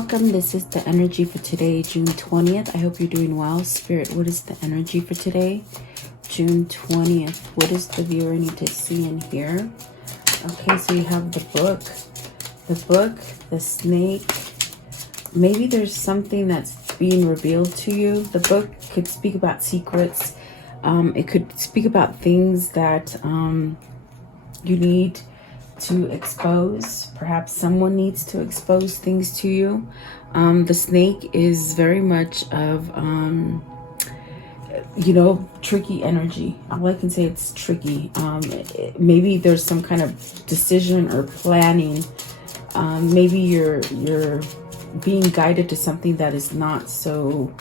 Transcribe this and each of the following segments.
welcome. This is the energy for today, June 20th. I hope you're doing well. Spirit, what is the energy for today, June 20th? What does the viewer need to see and hear? Okay, so you have the book, the snake. Maybe there's something that's being revealed to you. The book could speak about secrets. It could speak about things that you need to expose. Perhaps someone needs to expose things to you. The snake is very much of tricky energy. All I can say, it's tricky. Maybe there's some kind of decision or planning. Maybe you're being guided to something that is not so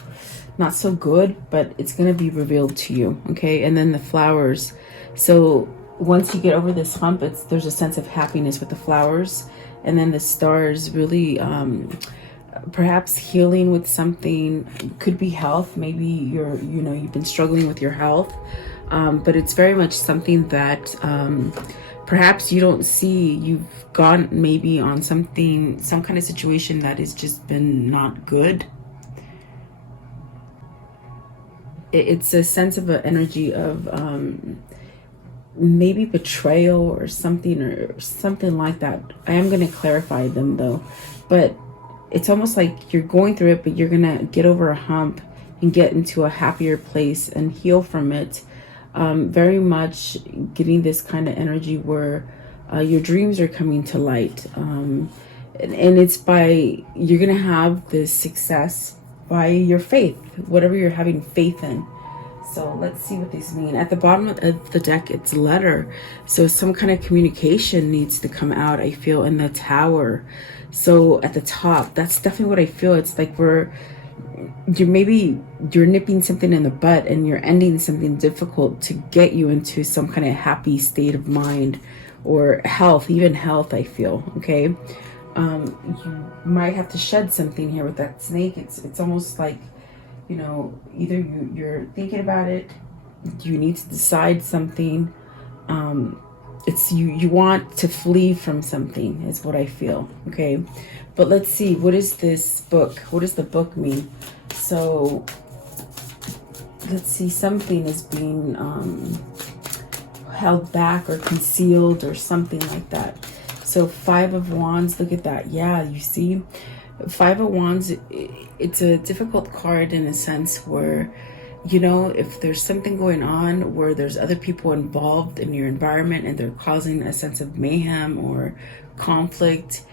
good, but it's going to be revealed to you. Okay, and then the flowers. So once you get over this hump, there's a sense of happiness with the flowers. And then the stars, really perhaps healing with something. Could be health. Maybe you've been struggling with your health, but it's very much something that perhaps you don't see. You've gone maybe on some kind of situation that has just been not good. It's a sense of an energy of maybe betrayal or something like that. I am going to clarify them though, but it's almost like you're going through it, but you're going to get over a hump and get into a happier place and heal from it. Very much getting this kind of energy where your dreams are coming to light. And it's you're going to have this success by your faith, whatever you're having faith in. So let's see what these mean. At the bottom of the deck, it's letter. So some kind of communication needs to come out, I feel, in the Tower. So at the top, that's definitely what I feel. It's like you're nipping something in the butt and you're ending something difficult to get you into some kind of happy state of mind or health, even health, I feel. Okay. You might have to shed something here with that snake. It's almost like, either you're thinking about it, you need to decide something. It's you want to flee from something is what I feel. Okay, but let's see, what is this book? What does the book mean? So let's see, something is being held back or concealed or something like that. So 5 of Wands, look at that. Yeah, you see, 5 of Wands, it's a difficult card in a sense where, if there's something going on where there's other people involved in your environment and they're causing a sense of mayhem or conflict,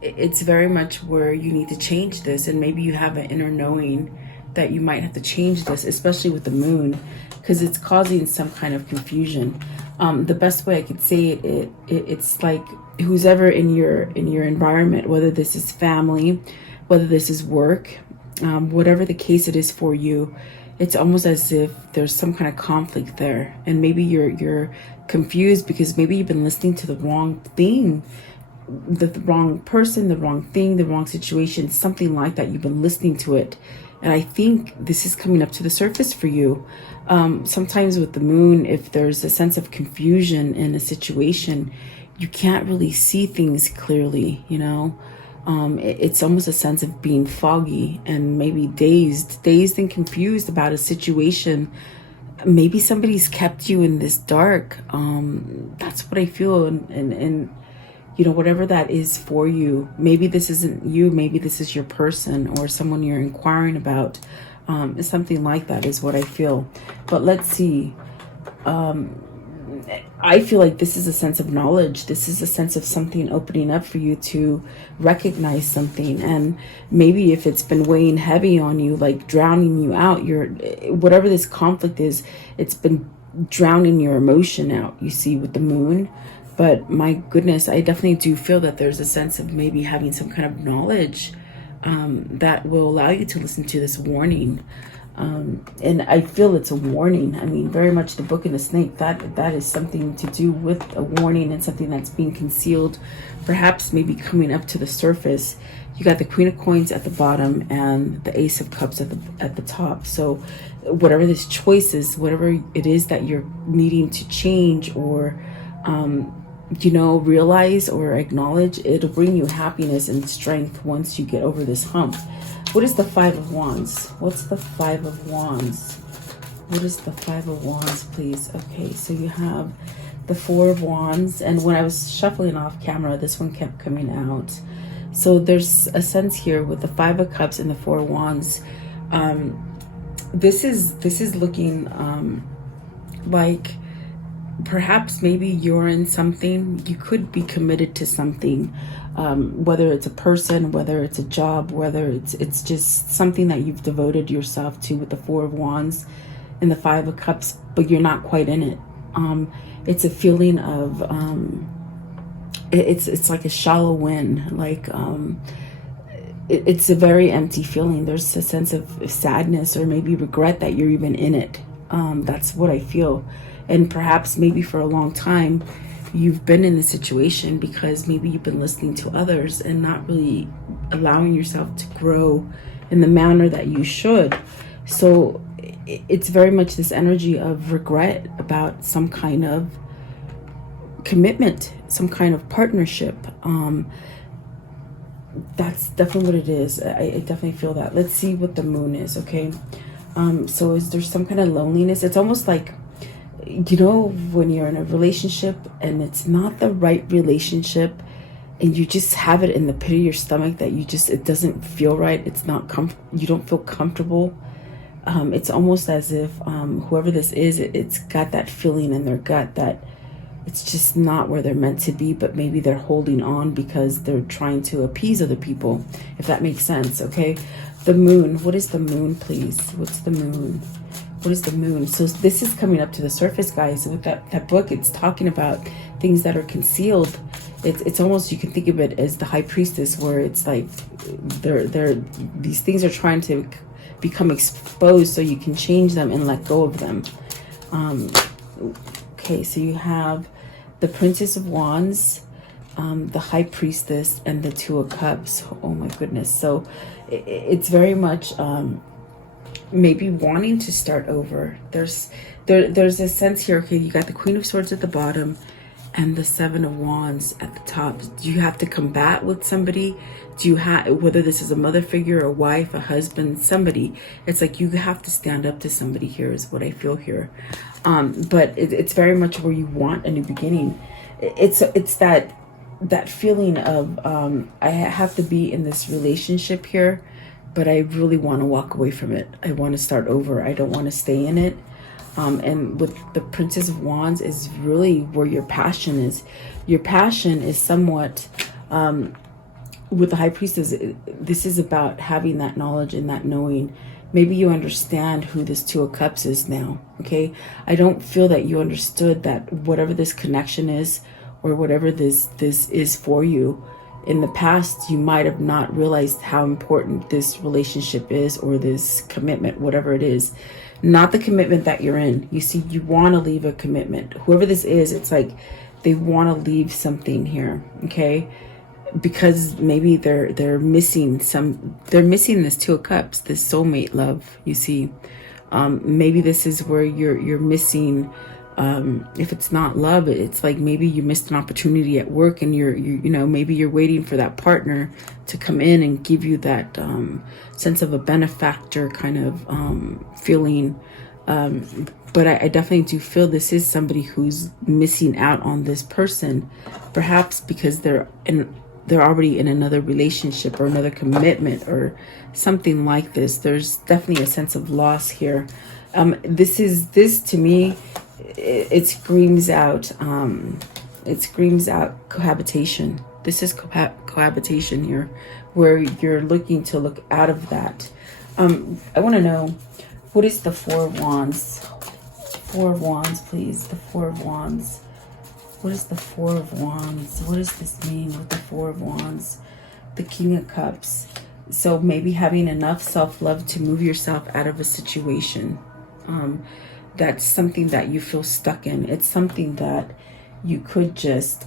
it's very much where you need to change this. And maybe you have an inner knowing that you might have to change this, especially with the moon, because it's causing some kind of confusion. The best way I could say it's like who's ever in your environment, whether this is family, whether this is work, whatever the case it is for you, it's almost as if there's some kind of conflict there. And maybe you're confused because maybe you've been listening to the wrong thing, the wrong person, the wrong thing, the wrong situation, something like that. You've been listening to it. And I think this is coming up to the surface for you. Sometimes with the moon, if there's a sense of confusion in a situation, you can't really see things clearly, it's almost a sense of being foggy and maybe dazed and confused about a situation. Maybe somebody's kept you in this dark. That's what I feel. And whatever that is for you, maybe this isn't you, maybe this is your person or someone you're inquiring about. Something like that is what I feel. But let's see. I feel like this is a sense of knowledge. This is a sense of something opening up for you to recognize something. And maybe if it's been weighing heavy on you, like drowning you out, whatever this conflict is, it's been drowning your emotion out, you see, with the moon. But my goodness, I definitely do feel that there's a sense of maybe having some kind of knowledge that will allow you to listen to this warning. And I feel it's a warning. I mean, very much the book and the snake, that is something to do with a warning and something that's being concealed, perhaps maybe coming up to the surface. You got the Queen of Coins at the bottom and the Ace of Cups at the top. So whatever this choice is, whatever it is that you're needing to change or you know, realize or acknowledge, it'll bring you happiness and strength once you get over this hump. What is the Five of Wands? What's the Five of Wands? What is the Five of Wands, please? Okay, so you have the Four of Wands, and when I was shuffling off camera, this one kept coming out. So there's a sense here with the Five of Cups and the Four of Wands. This is looking like perhaps maybe you're in something. You could be committed to something, whether it's a person, whether it's a job, whether it's just something that you've devoted yourself to with the Four of Wands and the Five of Cups, but you're not quite in it. It's a feeling of it's like a shallow win, like it's a very empty feeling. There's a sense of sadness or maybe regret that you're even in it. That's what I feel. And perhaps maybe for a long time you've been in this situation because maybe you've been listening to others and not really allowing yourself to grow in the manner that you should. So it's very much this energy of regret about some kind of commitment, some kind of partnership. That's definitely what it is. I definitely feel that. Let's see what the moon is, okay? So is there some kind of loneliness? It's almost like, you know, when you're in a relationship and it's not the right relationship and you just have it in the pit of your stomach that it doesn't feel right. It's not you don't feel comfortable. It's almost as if whoever this is, it's got that feeling in their gut that it's just not where they're meant to be, but maybe they're holding on because they're trying to appease other people, if that makes sense, okay? The moon, what is the moon, please? What's the moon? What is the moon? So this is coming up to the surface, guys. With that book, it's talking about things that are concealed. It's almost, you can think of it as the High Priestess, where it's like these things are trying to become exposed so you can change them and let go of them. Okay, so you have the Princess of Wands, the High Priestess, and the Two of Cups. Oh my goodness. So it's very much maybe wanting to start over. There's a sense here. Okay, you got the Queen of Swords at the bottom and the Seven of Wands at the top. Do you have to combat with somebody? Do you have, whether this is a mother figure, a wife, a husband, somebody, it's like you have to stand up to somebody here is what I feel here. But it's very much where you want a new beginning. It's that feeling of I have to be in this relationship here, but I really want to walk away from it. I want to start over. I don't want to stay in it. And with the Princess of Wands is really where your passion is. Your passion is somewhat, with the High Priestess, this is about having that knowledge and that knowing. Maybe you understand who this Two of Cups is now, okay? I don't feel that you understood that whatever this connection is or whatever this is for you, in the past, you might have not realized how important this relationship is or this commitment, whatever it is. Not the commitment that you're in. You see, you want to leave a commitment. Whoever this is, it's like they want to leave something here, okay? Because maybe they're missing this Two of Cups, this soulmate love, you see. Maybe this is where you're missing. If it's not love, it's like maybe you missed an opportunity at work and you know, maybe you're waiting for that partner to come in and give you that sense of a benefactor kind of feeling. But I definitely do feel this is somebody who's missing out on this person, perhaps because they're already in another relationship or another commitment or something like this. There's definitely a sense of loss here. This to me, it screams out cohabitation. This is cohabitation here, where you're looking to look out of that. I want to know, what is the Four of Wands? Four of Wands, please. The Four of Wands. What is the Four of Wands? What does this mean with the Four of Wands? The King of Cups. So maybe having enough self-love to move yourself out of a situation. That's something that you feel stuck in. It's something that you could just,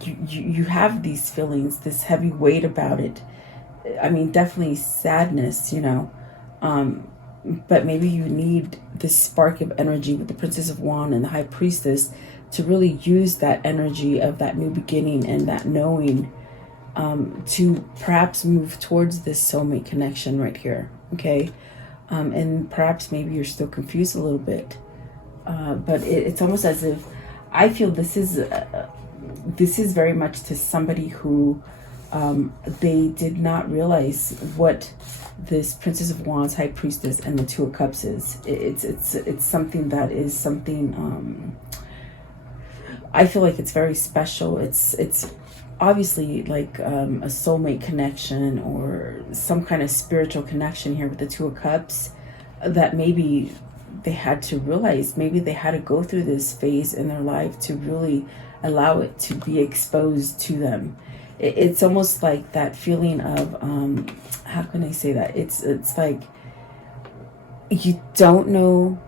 you have these feelings, this heavy weight about it. I mean, definitely sadness, you know. But maybe you need this spark of energy with the Princess of Wands and the High Priestess to really use that energy of that new beginning and that knowing, to perhaps move towards this soulmate connection right here. Okay. And perhaps maybe you're still confused a little bit, but it's almost as if I feel this is very much to somebody who they did not realize what this Princess of Wands, High Priestess, and the Two of Cups is. It's something that is something. I feel like it's very special. It's obviously like a soulmate connection or some kind of spiritual connection here with the Two of Cups, that maybe they had to realize, maybe they had to go through this phase in their life to really allow it to be exposed to them. It's almost like that feeling of how can I say that, it's like you don't know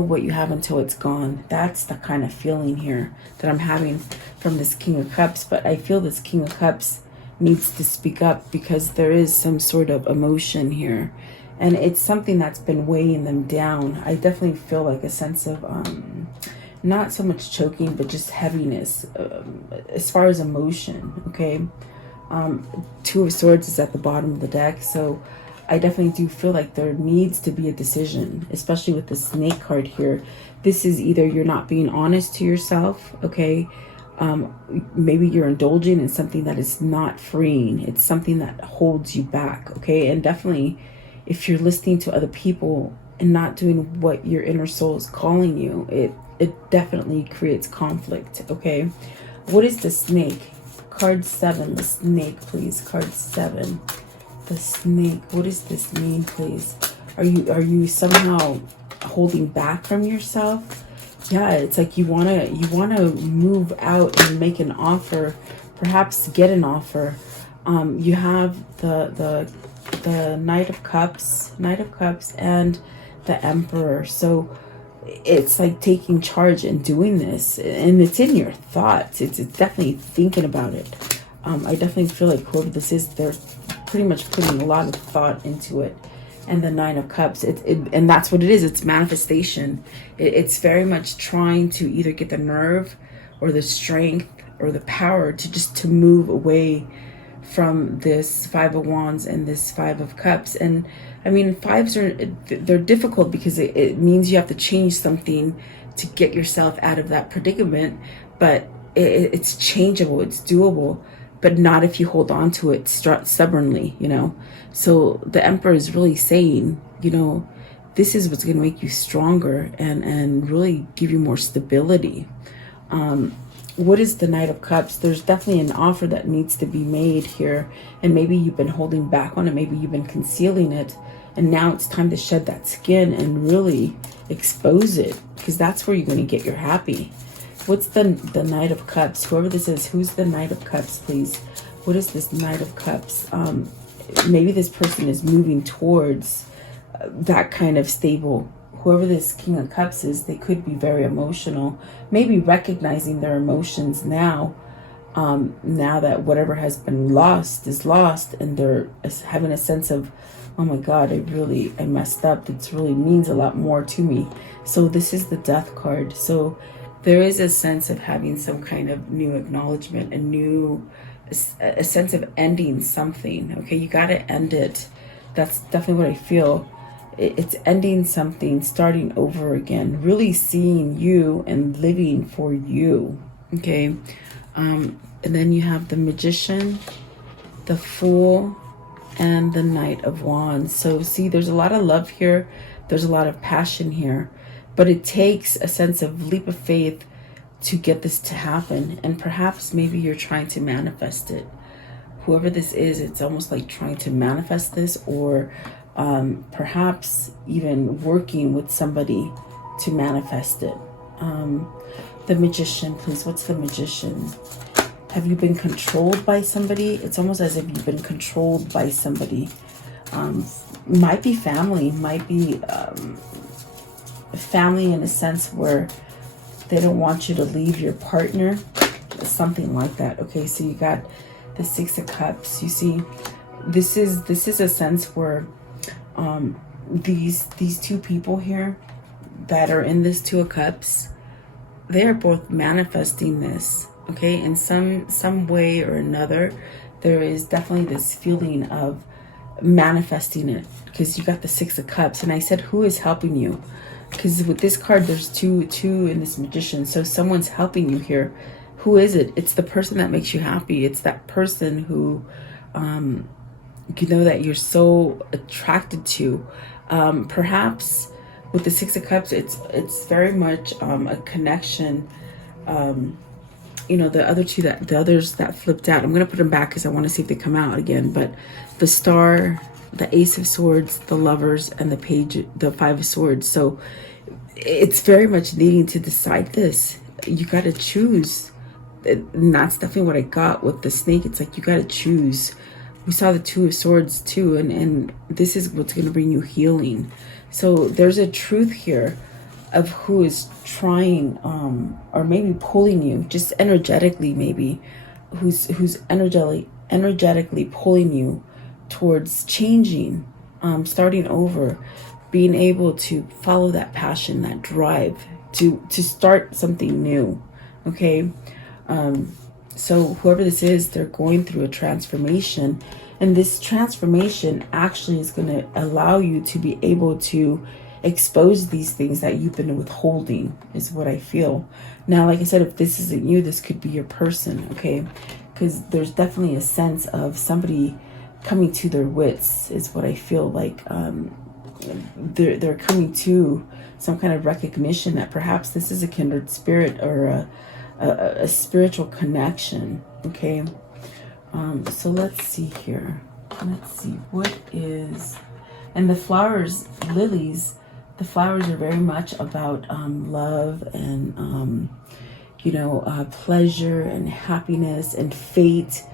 what you have until it's gone. That's the kind of feeling here that I'm having from this King of Cups. But I feel this King of Cups needs to speak up, because there is some sort of emotion here, and it's something that's been weighing them down. I definitely feel like a sense of not so much choking, but just heaviness as far as emotion. Okay. Two of Swords is at the bottom of the deck, so I definitely do feel like there needs to be a decision, especially with the Snake card here. This is either you're not being honest to yourself, okay? Maybe you're indulging in something that is not freeing. It's something that holds you back, okay? And definitely, if you're listening to other people and not doing what your inner soul is calling you, it definitely creates conflict, okay? What is the Snake? Card 7, the Snake, please. Card 7. The Snake. What does this mean, please? Are you somehow holding back from yourself? Yeah, it's like you wanna move out and make an offer, perhaps get an offer. You have the Knight of Cups, and the Emperor. So it's like taking charge and doing this, and it's in your thoughts. It's definitely thinking about it. I definitely feel like whoever this is, they're pretty much putting a lot of thought into it. And the Nine of Cups, and that's what it is. It's manifestation. It's very much trying to either get the nerve or the strength or the power to move away from this Five of Wands and this Five of Cups. And I mean, fives they're difficult because it means you have to change something to get yourself out of that predicament, but it's changeable, it's doable, but not if you hold on to it stubbornly, you know. So the Emperor is really saying, you know, this is what's going to make you stronger and really give you more stability. What is the Knight of Cups? There's definitely an offer that needs to be made here, and maybe you've been holding back on it, maybe you've been concealing it, and now it's time to shed that skin and really expose it, because that's where you're going to get your happy. What's the Knight of Cups? Whoever this is, who's the Knight of Cups, please? What is this Knight of Cups? Maybe this person is moving towards that kind of stable. Whoever this King of Cups is, they could be very emotional, maybe recognizing their emotions now, now that whatever has been lost is lost, and they're having a sense of, oh my God, I messed up. It really means a lot more to me. So this is the Death card. So there is a sense of having some kind of new acknowledgement, a sense of ending something. Okay, you got to end it. That's definitely what I feel. It's ending something, starting over again, really seeing you and living for you. Okay, and then you have the Magician, the Fool, and the Knight of Wands. So see, there's a lot of love here. There's a lot of passion here, but it takes a sense of leap of faith to get this to happen. And perhaps maybe you're trying to manifest it. Whoever this is, it's almost like trying to manifest this, or perhaps even working with somebody to manifest it. The Magician, please. What's the Magician? Have you been controlled by somebody? It's almost as if you've been controlled by somebody. Might be family, might be family in a sense where they don't want you to leave your partner, something like that. Okay, so you got the Six of Cups. You see, this is a sense where these two people here that are in this Two of Cups, they are both manifesting this, okay? In some way or another, there is definitely this feeling of manifesting it, because you got the Six of Cups, and I said, who is helping you? Because with this card, there's two in this Magician, so someone's helping you here. Who is it? It's the person that makes you happy. It's that person who, you know, that you're so attracted to. Perhaps with the Six of Cups, it's very much a connection. You know, the others that flipped out, I'm gonna put them back because I want to see if they come out again. But the Star, the Ace of Swords, the Lovers, and the Five of Swords. So it's very much needing to decide this. You got to choose. And that's definitely what I got with the snake. It's like you got to choose. We saw the Two of Swords too, and this is what's going to bring you healing. So there's a truth here of who is trying, or maybe pulling you, just energetically, maybe, who's energetically pulling you towards changing, starting over, being able to follow that passion, that drive to start something new. Okay. So whoever this is, they're going through a transformation, and this transformation actually is going to allow you to be able to expose these things that you've been withholding, is what I feel. Now, like I said, if this isn't you, this could be your person, okay? Because there's definitely a sense of somebody coming to their wits, is what I feel like. They're coming to some kind of recognition that perhaps this is a kindred spirit, or a spiritual connection, okay? So let's see here. Let's see, what is... And the flowers, lilies, the flowers are very much about love and, you know, pleasure and happiness and fate.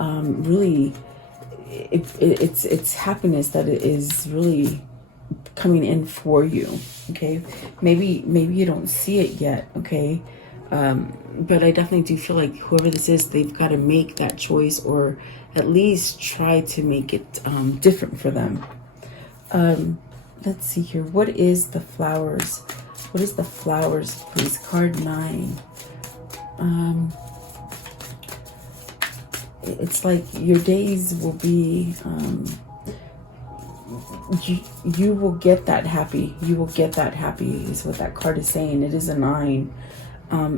Really, it's happiness that is really coming in for you, okay? Maybe you don't see it yet, okay? But I definitely do feel like whoever this is, they've got to make that choice, or at least try to make it different for them. Let's see here. What is the flowers? What is the flowers, please? Card 9. It's like your days will be... you will get that happy. You will get that happy is what that card is saying. It is a 9.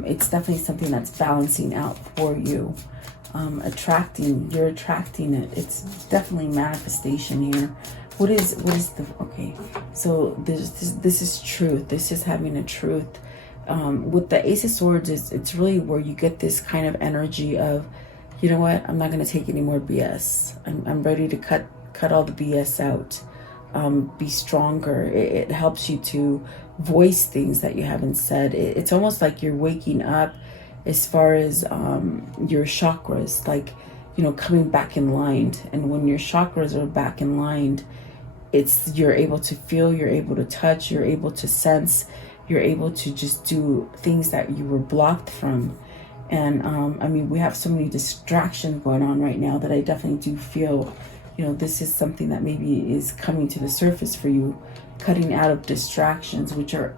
It's definitely something that's balancing out for you. You're attracting it. It's definitely manifestation here. What is the, okay, so this is truth. This is having a truth. With the Ace of Swords, it's really where you get this kind of energy of, you know what, I'm not going to take any more BS. I'm ready to cut all the BS out. Be stronger. It helps you to voice things that you haven't said. It's almost like you're waking up as far as your chakras, like, you know, coming back in line. And when your chakras are back in line, you're able to feel, you're able to touch, you're able to sense, you're able to just do things that you were blocked from. And I mean, we have so many distractions going on right now that I definitely do feel, you know, this is something that maybe is coming to the surface for you, cutting out of distractions, which are,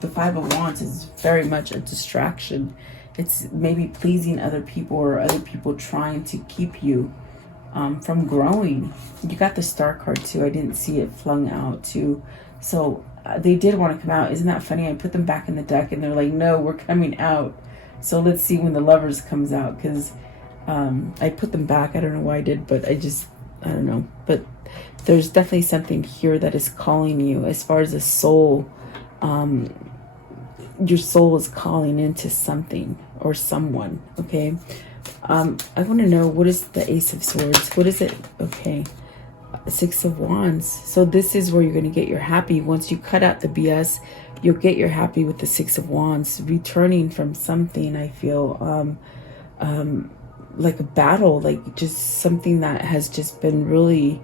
the Five of Wands is very much a distraction. It's maybe pleasing other people, or other people trying to keep you from growing. You got the Star card too. I didn't see it flung out too. So they did want to come out. Isn't that funny? I put them back in the deck and they're like, no, we're coming out. So let's see when the Lovers comes out, because I put them back. I don't know why I did, but I don't know. But there's definitely something here that is calling you as far as the soul. Your soul is calling into something or someone, okay? I want to know, what is the Ace of Swords? What is it? Okay. Six of Wands. So this is where you're going to get your happy. Once you cut out the BS, you'll get your happy with the Six of Wands. Returning from something, I feel, like a battle, like just something that has just been really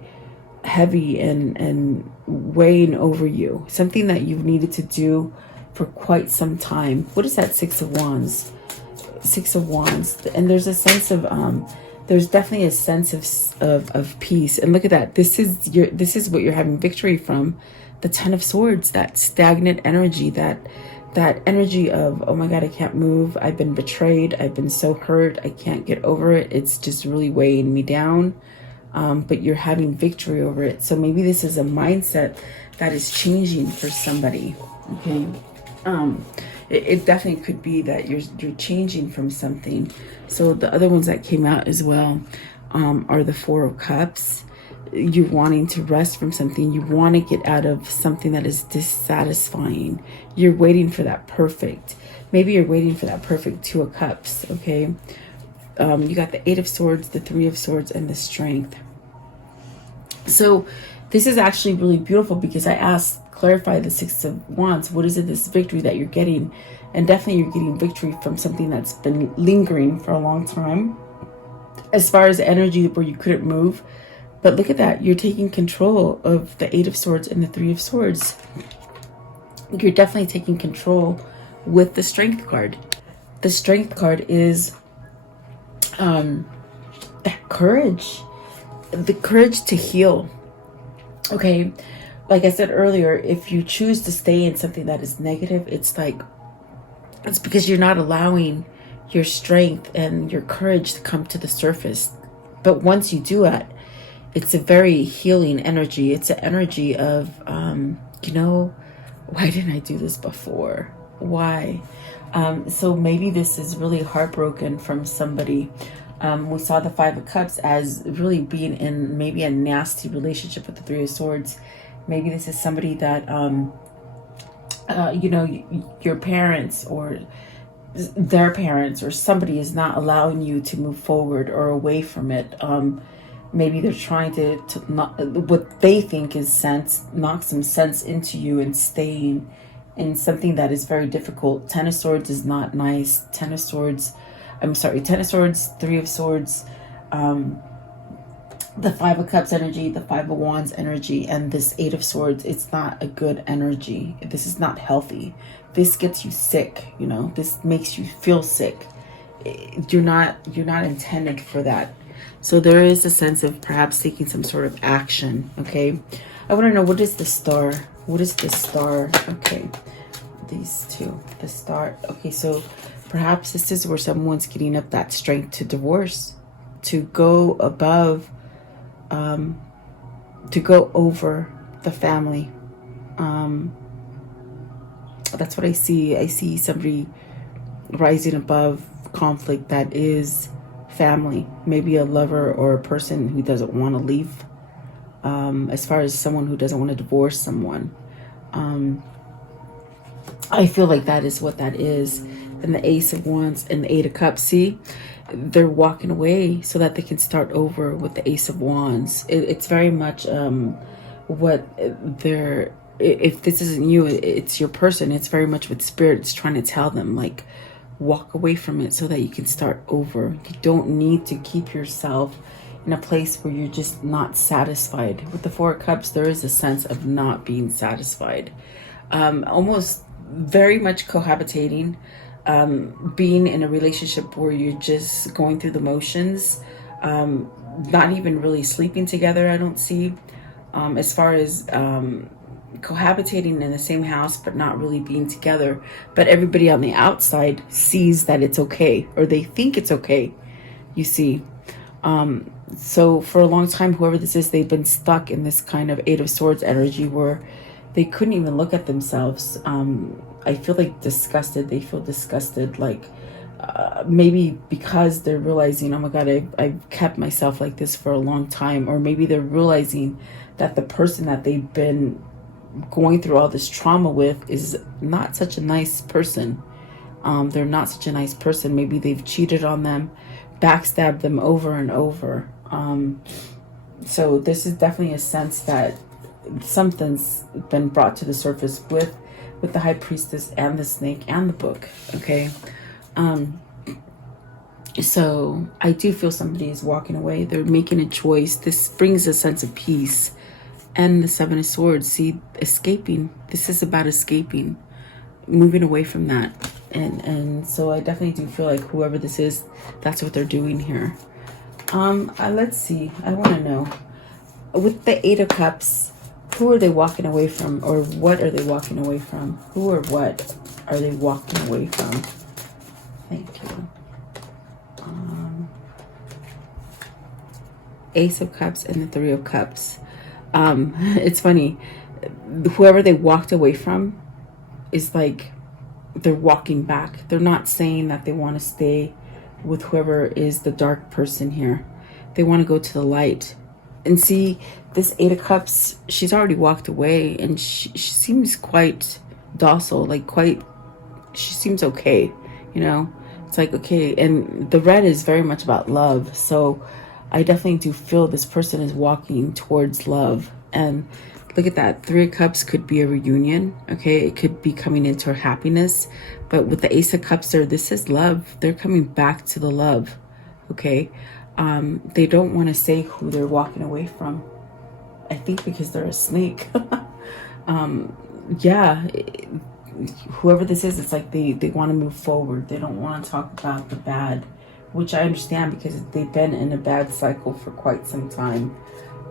heavy and weighing over you. Something that you've needed to do for quite some time. What is that Six of Wands? Six of Wands. And there's a sense of there's definitely a sense of peace. And look at that. This is what you're having victory from. The Ten of Swords, that stagnant energy, that that energy of, oh my God, I can't move. I've been betrayed. I've been so hurt. I can't get over it. It's just really weighing me down. But you're having victory over it. So maybe this is a mindset that is changing for somebody. Okay. It definitely could be that you're changing from something. So the other ones that came out as well are the Four of Cups. You're wanting to rest from something. You want to get out of something that is dissatisfying. You're waiting for that perfect. Maybe you're waiting for that perfect Two of Cups, okay? You got the Eight of Swords, the Three of Swords, and the Strength. So this is actually really beautiful because I asked, clarify the Six of Wands. What is it, this victory that you're getting? And definitely you're getting victory from something that's been lingering for a long time. As far as energy where you couldn't move. But look at that. You're taking control of the Eight of Swords and the Three of Swords. You're definitely taking control with the Strength card. The Strength card is that courage. The courage to heal. Okay. Like I said earlier, if you choose to stay in something that is negative, it's because you're not allowing your strength and your courage to come to the surface. But once you do it, it's a very healing energy. It's an energy of, you know, why didn't I do this before? Why? So maybe this is really heartbroken from somebody. We saw the Five of Cups as really being in maybe a nasty relationship with the Three of Swords. Maybe this is somebody that, you know, your parents or their parents or somebody is not allowing you to move forward or away from it. Maybe they're trying to not, what they think is sense, knock some sense into you and staying in something that is very difficult. Ten of Swords is not nice. Ten of Swords, Three of Swords, the Five of Cups energy, the Five of Wands energy, and this Eight of Swords. It's not a good energy. This is not healthy. This gets you sick, you know. This makes you feel sick. You're not intended for that. So there is a sense of perhaps taking some sort of action, okay? I want to know, what is the Star? What is the Star? Okay, these two, the Star. Okay, so perhaps this is where someone's getting up that strength to divorce, to go above, to go over the family. That's what I see. I see somebody rising above conflict that is family, maybe a lover or a person who doesn't want to leave, as far as someone who doesn't want to divorce someone. I feel like that is what that is. And the Ace of Wands and the Eight of Cups, see, they're walking away so that they can start over with the Ace of Wands. It's very much what they're, if this isn't you, it's your person. It's very much what Spirit is trying to tell them, like, walk away from it so that you can start over. You don't need to keep yourself in a place where you're just not satisfied. With the Four of Cups, there is a sense of not being satisfied. Almost very much cohabitating, being in a relationship where you're just going through the motions, not even really sleeping together, I don't see. As far as cohabitating in the same house but not really being together, but everybody on the outside sees that it's okay, or they think it's okay, you see. So for a long time, whoever this is, they've been stuck in this kind of Eight of Swords energy where they couldn't even look at themselves. I feel like disgusted. They feel disgusted, like maybe because they're realizing, oh my God, I've kept myself like this for a long time. Or maybe they're realizing that the person that they've been going through all this trauma with is not such a nice person. They're not such a nice person. Maybe they've cheated on them, backstabbed them over and over. So this is definitely a sense that something's been brought to the surface with the High Priestess and the Snake and the Book, okay? So I do feel somebody is walking away. They're making a choice. This brings a sense of peace. And the Seven of Swords, see, escaping. This is about escaping, moving away from that. And so I definitely do feel like whoever this is, that's what they're doing here. Let's see. I want to know. With the Eight of Cups, who are they walking away from, or what are they walking away from? Who or what are they walking away from? Thank you. Ace of Cups and the Three of Cups. It's funny. Whoever they walked away from is like they're walking back. They're not saying that they want to stay with whoever is the dark person here. They want to go to the light. And see, this Eight of Cups, she's already walked away, and she seems quite docile, like she seems okay, you know? It's like, okay, and the red is very much about love. So I definitely do feel this person is walking towards love. And look at that. Three of Cups could be a reunion, okay? It could be coming into her happiness. But with the Ace of Cups there, this is love. They're coming back to the love, okay? They don't want to say who they're walking away from. I think because they're a snake. Yeah, whoever this is, it's like they want to move forward. They don't want to talk about the bad, which I understand because they've been in a bad cycle for quite some time.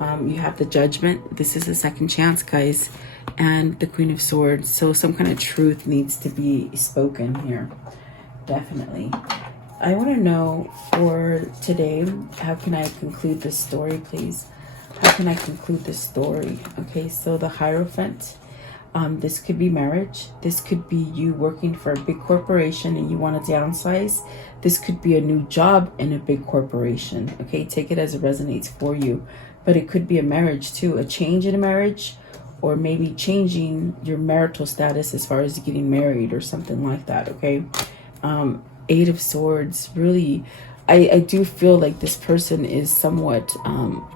You have the Judgment. This is a second chance, guys. And the Queen of Swords. So some kind of truth needs to be spoken here. Definitely. I want to know for today, how can I conclude this story, please? How can I conclude this story? Okay, so the Hierophant. This could be marriage. This could be you working for a big corporation and you want to downsize. This could be a new job in a big corporation. Okay, take it as it resonates for you. But it could be a marriage too, a change in a marriage, or maybe changing your marital status as far as getting married or something like that, okay? Eight of Swords, really, I do feel like this person is somewhat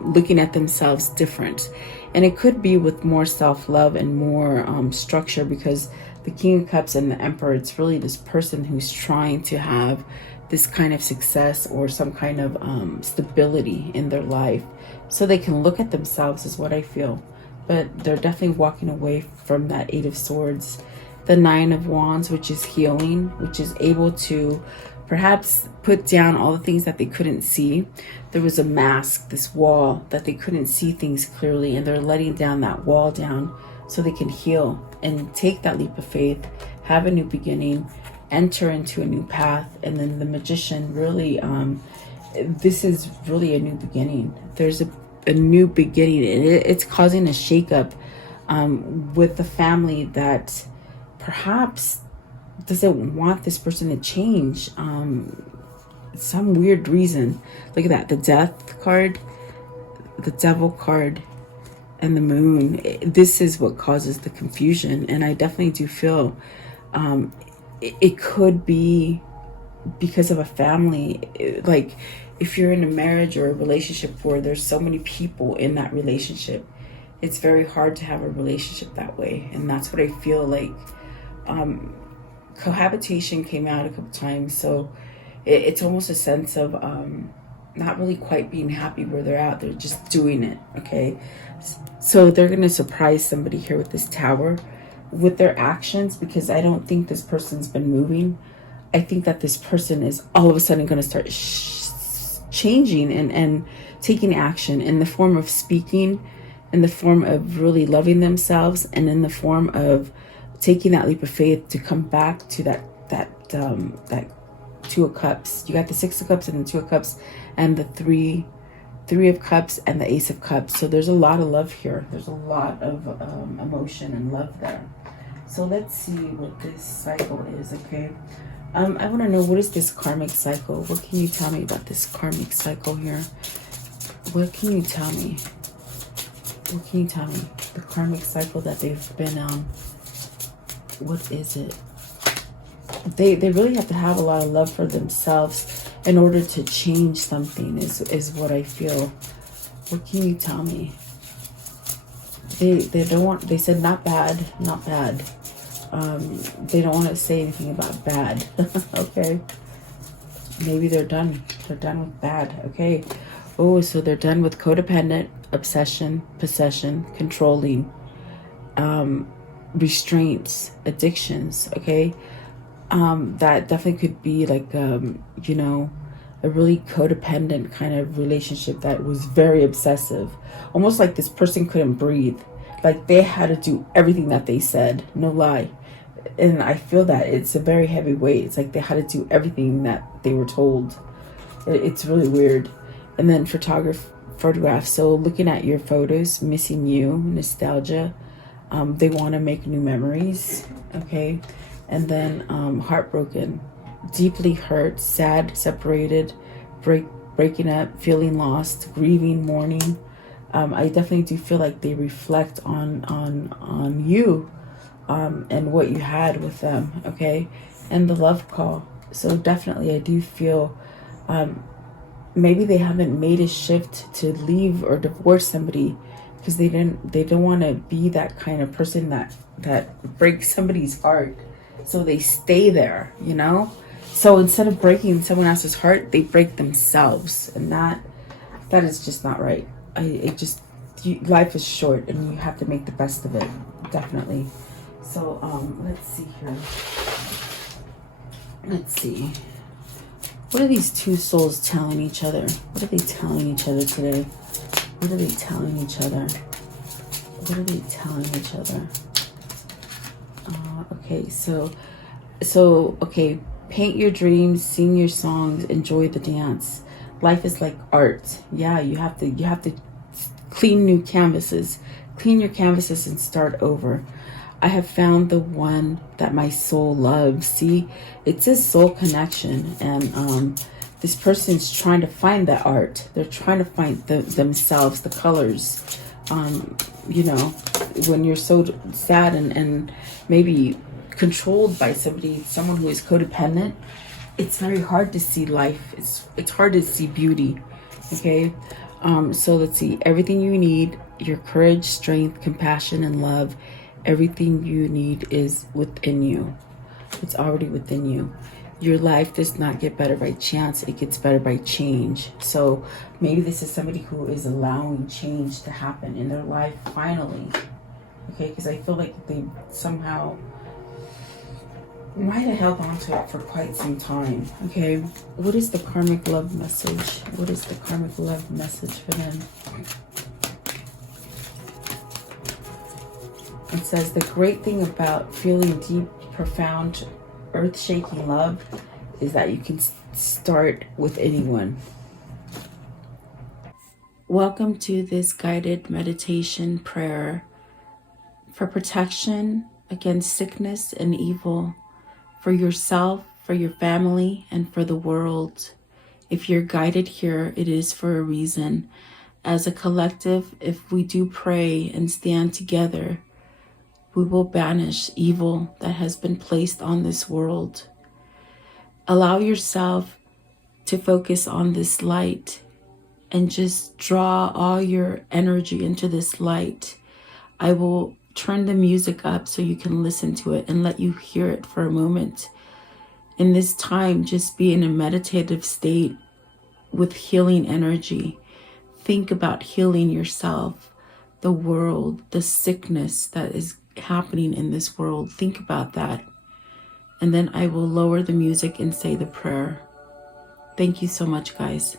looking at themselves different. And it could be with more self-love and more structure, because the King of Cups and the Emperor, it's really this person who's trying to have this kind of success or some kind of stability in their life so they can look at themselves, is what I feel. But they're definitely walking away from that Eight of Swords. The Nine of Wands, which is healing, which is able to perhaps put down all the things that they couldn't see. There was a mask, this wall, that they couldn't see things clearly, and they're letting down that wall down so they can heal and take that leap of faith, have a new beginning, enter into a new path. And then the Magician, really, this is really a new beginning. There's a new beginning, and it's causing a shakeup with the family that perhaps doesn't want this person to change. Some weird reason. Look at that, the Death card, the Devil card, and the Moon. This is what causes the confusion. And I definitely do feel it could be because of a family. Like if you're in a marriage or a relationship where there's so many people in that relationship, it's very hard to have a relationship that way. And that's what I feel like. Cohabitation came out a couple times, so it's almost a sense of not really quite being happy where they're at. They're just doing it, okay? So they're going to surprise somebody here with this Tower with their actions, because I don't think this person's been moving. I think that this person is all of a sudden going to start changing and taking action in the form of speaking, in the form of really loving themselves, and in the form of taking that leap of faith to come back to that Two of Cups. You got the Six of Cups and the Two of Cups, and the Three of Cups and the Ace of Cups. So there's a lot of love here. There's a lot of emotion and love there. So let's see what this cycle is, okay? I want to know, what is this karmic cycle? What can you tell me about this karmic cycle here? What can you tell me? What can you tell me? The karmic cycle that they've been on. What is it? They really have to have a lot of love for themselves in order to change something, is what I feel. What can you tell me? They don't want, they said not bad, not bad. They don't want to say anything about bad. Okay. Maybe they're done. They're done with bad. Okay. Oh, so they're done with codependent, obsession, possession, controlling, restraints, addictions. Okay. That definitely could be like, you know, a really codependent kind of relationship that was very obsessive. Almost like this person couldn't breathe. Like they had to do everything that they said. No lie. And I feel that it's a very heavy weight. It's like they had to do everything that they were told. It's really weird. And then photographs. So looking at your photos, missing you, nostalgia. They want to make new memories. Okay. And then heartbroken, deeply hurt, sad, separated, breaking up, feeling lost, grieving, mourning. I definitely do feel like they reflect on you, and what you had with them. Okay. And the love call. So definitely I do feel maybe they haven't made a shift to leave or divorce somebody because they don't want to be that kind of person that breaks somebody's heart, so they stay there, you know. So instead of breaking someone else's heart, they break themselves, and that is just not right. Life is short and you have to make the best of it, definitely. So let's see here. Let's see. What are these two souls telling each other? What are they telling each other today? What are they telling each other? What are they telling each other? Okay, so okay, paint your dreams, sing your songs, enjoy the dance. Life is like art. Yeah, you have to clean new canvases. Clean your canvases and start over. I have found the one that my soul loves. See, it says soul connection, and this person's trying to find that art. They're trying to find themselves, the colors. You know, when you're so sad and maybe controlled by someone who is codependent, it's very hard to see life. It's hard to see beauty. Okay, so let's see. Everything you need, your courage, strength, compassion, and love. Everything you need is within you. It's already within you. Your life does not get better by chance. It gets better by change. So maybe this is somebody who is allowing change to happen in their life finally. Okay, because I feel like they somehow might have held on to it for quite some time. Okay, what is the karmic love message? What is the karmic love message for them? It says the great thing about feeling deep, profound, earth-shaking love is that you can start with anyone. Welcome to this guided meditation prayer for protection against sickness and evil, for yourself, for your family, and for the world. If you're guided here, it is for a reason. As a collective, if we do pray and stand together, we will banish evil that has been placed on this world. Allow yourself to focus on this light and just draw all your energy into this light. I will turn the music up so you can listen to it and let you hear it for a moment. In this time, just be in a meditative state with healing energy. Think about healing yourself, the world, the sickness that is happening in this world. Think about that. And then I will lower the music and say the prayer. Thank you so much, guys.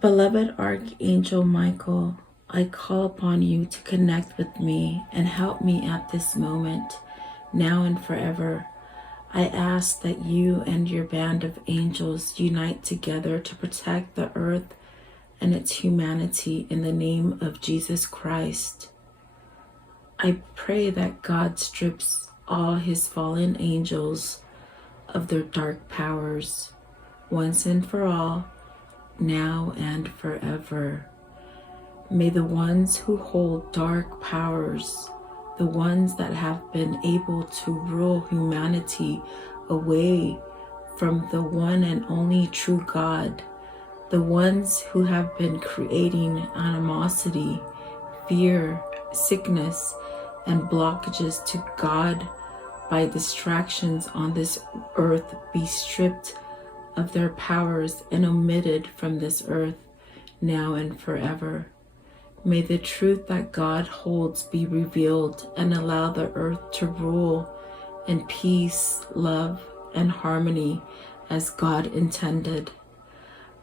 Beloved Archangel Michael, I call upon you to connect with me and help me at this moment, now and forever. I ask that you and your band of angels unite together to protect the earth and its humanity in the name of Jesus Christ. I pray that God strips all his fallen angels of their dark powers once and for all, now and forever. May the ones who hold dark powers, the ones that have been able to rule humanity away from the one and only true God, the ones who have been creating animosity, fear, sickness, and blockages to God by distractions on this earth be stripped of their powers and omitted from this earth now and forever. May the truth that God holds be revealed and allow the earth to rule in peace, love, and harmony as God intended.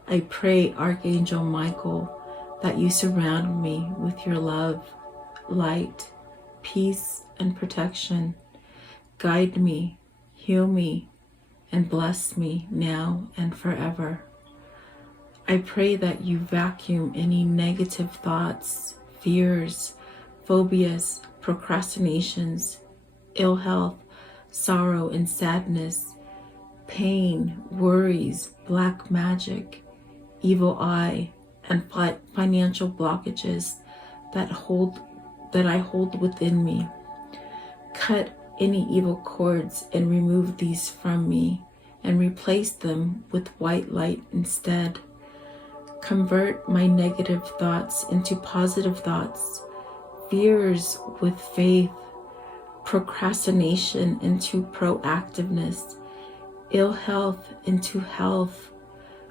I pray, Archangel Michael, that you surround me with your love, light, peace, and protection. Guide me, heal me, and bless me now and forever. I pray that you vacuum any negative thoughts, fears, phobias, procrastinations, ill health, sorrow and sadness, pain, worries, black magic, evil eye, and financial blockages that I hold within me. Cut any evil cords and remove these from me and replace them with white light instead. Convert my negative thoughts into positive thoughts, fears with faith, procrastination into proactiveness, ill health into health,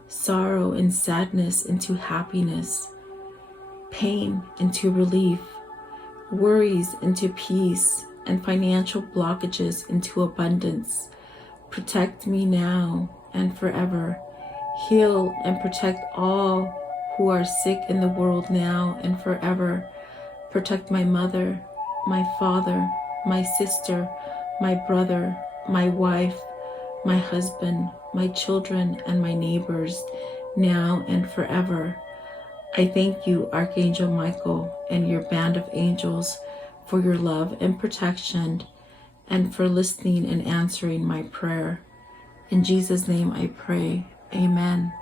sorrow and sadness into happiness, pain into relief, worries into peace, and financial blockages into abundance. Protect me now and forever. Heal and protect all who are sick in the world now and forever. Protect my mother, my father, my sister, my brother, my wife, my husband, my children, and my neighbors now and forever. I thank you, Archangel Michael, and your band of angels for your love and protection and for listening and answering my prayer. In Jesus' name I pray. Amen.